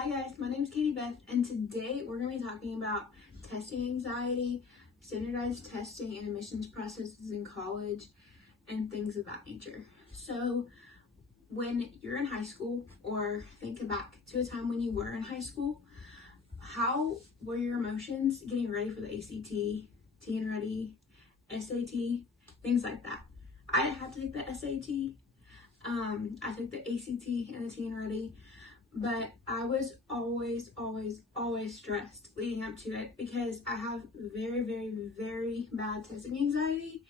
Hi guys, my name is Katie Beth, and today we're going to be talking about testing anxiety, standardized testing and admissions processes in college, and things of that nature. So when you're in high school, or think back to a time when you were in high school, how were your emotions getting ready for the ACT, teen ready, SAT, things like that? I had to take the SAT, I took the ACT and the teen ready, but I was always stressed leading up to it because I have very bad testing anxiety,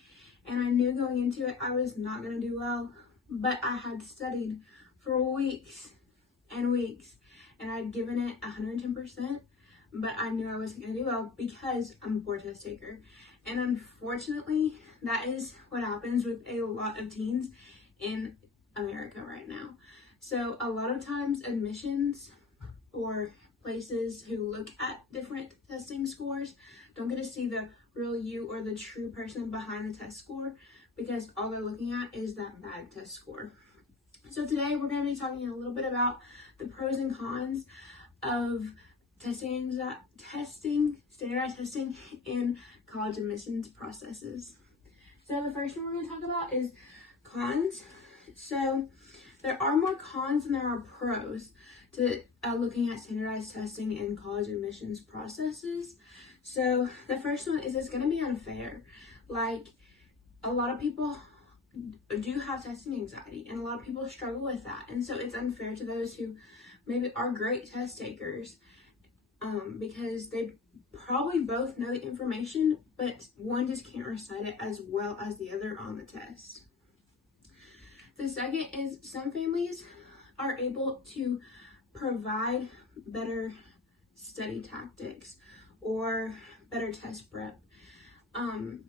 and I knew going into it I was not going to do well, but I had studied for weeks and weeks, and I'd given it 110%, but I knew I wasn't going to do well because I'm a poor test taker. And unfortunately, that is what happens with a lot of teens in America right now. So a lot of times admissions or places who look at different testing scores don't get to see the real you or the true person behind the test score, because all they're looking at is that bad test score. So today we're going to be talking a little bit about the pros and cons of standardized testing in college admissions processes. So the first one we're going to talk about is cons. So there are more cons than there are pros to looking at standardized testing in college admissions processes. So the first one is it's going to be unfair. Like, a lot of people do have testing anxiety, and a lot of people struggle with that. And so it's unfair to those who maybe are great test takers, because they probably both know the information, but one just can't recite it as well as the other on the test. The second is some families are able to provide better study tactics or better test prep.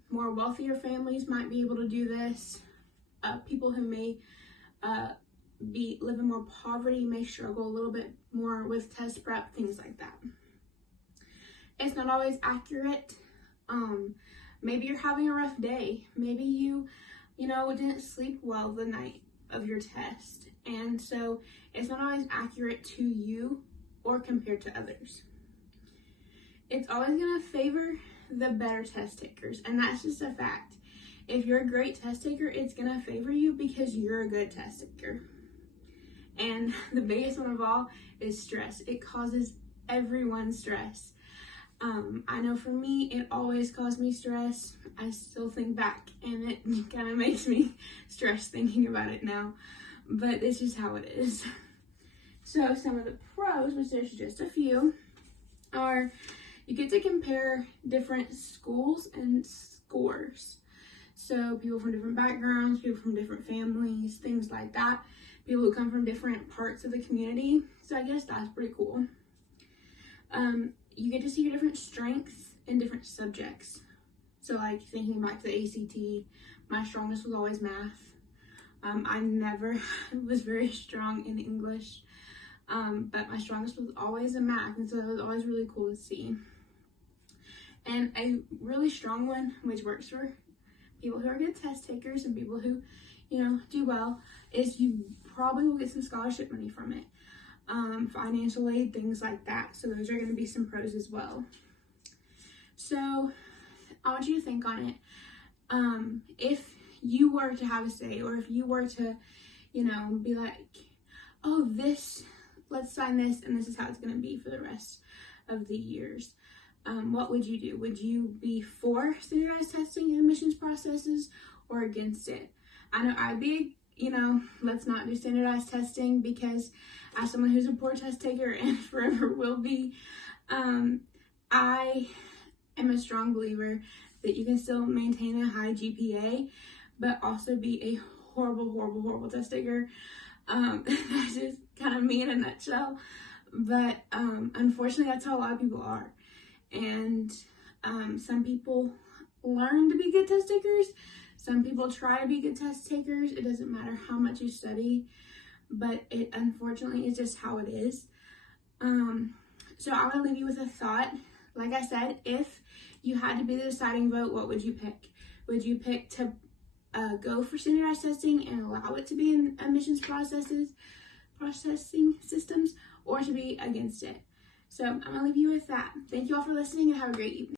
More wealthier families might be able to do this. People who may live in more poverty may struggle a little bit more with test prep, things like that. It's not always accurate. Maybe you're having a rough day. Maybe you didn't sleep well the night of your test, and so it's not always accurate to you or compared to others. It's always going to favor the better test takers, and that's just a fact. If you're a great test taker, it's going to favor you because you're a good test taker. And the biggest one of all is stress. It causes everyone stress. I know for me, it always caused me stress. I still think back and it kind of makes me stressed thinking about it now, but it's just how it is. So some of the pros, which there's just a few, are you get to compare different schools and scores. So people from different backgrounds, people from different families, things like that. People who come from different parts of the community. So I guess that's pretty cool. You get to see your different strengths in different subjects. So like thinking back to the ACT, my strongest was always math. I never was very strong in English, but my strongest was always in math, and so it was always really cool to see. And a really strong one, which works for people who are good test takers and people who, do well, is you probably will get some scholarship money from it. Financial aid, things like that. So those are going to be some pros as well. So I want you to think on it. If you were to have a say, or if you were to, be like, oh, let's sign this, and this is how it's going to be for the rest of the years. What would you do? Would you be for standardized testing and admissions processes or against it? I know I'd be, let's not do standardized testing, because as someone who's a poor test taker and forever will be, I am a strong believer that you can still maintain a high GPA, but also be a horrible test taker. That's just kind of me in a nutshell. But unfortunately, that's how a lot of people are. And some people learn to be good test takers. Some people try to be good test takers. It doesn't matter how much you study, but it unfortunately is just how it is. So I want to leave you with a thought. Like I said, if you had to be the deciding vote, what would you pick? Would you pick to go for standardized testing and allow it to be in admissions processing systems, or to be against it. So I'm going to leave you with that. Thank you all for listening and have a great evening.